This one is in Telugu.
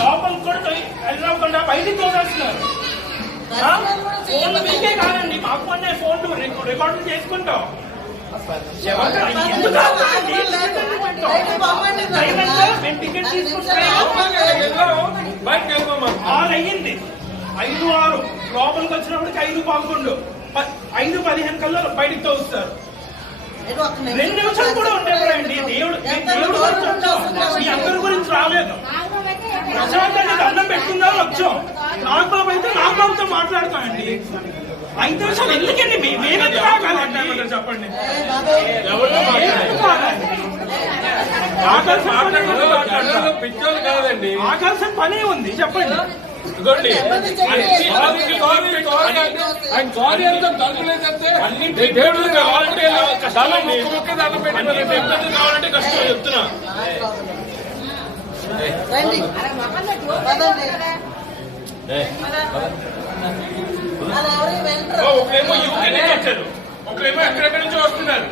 లోపల కూడా వెళ్ళకుండా బయటికి తోసేస్తున్నారు. ఫోన్లు మీకే కాదండి, మాకు మొన్న ఫోన్లు రికార్డు చేసుకుంటాం. టికెట్ తీసుకుంటాం అయ్యింది 5-6 లోపలికి వచ్చినప్పటికి 5-11 5-15 కల్లా బయటికి తోస్తారు. 2 నిమిషాలు కూడా ఉండేవారండి. దేవుడు మీ అందరి గురించి రాలేదు. ప్రశాంతంగా దండం పెట్టుకుందా వచ్చాం. నాగబాబు అయితే నాగబాబుతో మాట్లాడతామండి. 5 నిమిషాలు ఎందుకండి మేమెందుకు రాగాలండి చెప్పండి. ఆకాల్సిన పనే ఉంది చెప్పండి. కావాలంటే కష్టం చెప్తున్నా. ఒకరేమో యూకే నుంచి వచ్చారు, ఒకరేమో ఎక్కడెక్కడి నుంచి వస్తున్నారు.